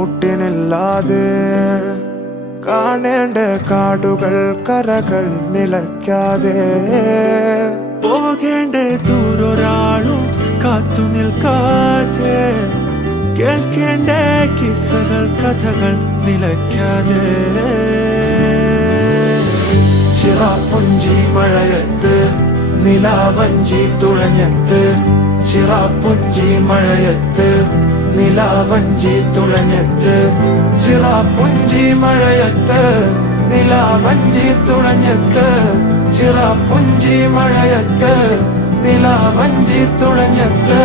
കൂട്ടിനില്ലാതെ കാണേണ്ട കാടുകൾ കരകൾ നിലയ്ക്കാതെ പോകേണ്ട ദൂരൊരാളും കാത്തു നിൽക്കാതെ കേൾക്കേണ്ട കിസ്സകൾ കഥകൾ നിലയ്ക്കാതെ ചിറാപ്പുഞ്ചി മഴയത്ത് നിലാവഞ്ചി തുഴഞ്ഞത്ത് ചിറാപ്പുഞ്ചി മഴയത്ത് നിലാവഞ്ചി തുഴഞ്ഞത്ത് ചിറാപ്പുഞ്ചി മഴയത്ത് നിലാവഞ്ചി തുഴഞ്ഞത്ത് ചിറാപ്പുഞ്ചി മഴയത്ത് നിലാവഞ്ചി തുഴഞ്ഞത്ത്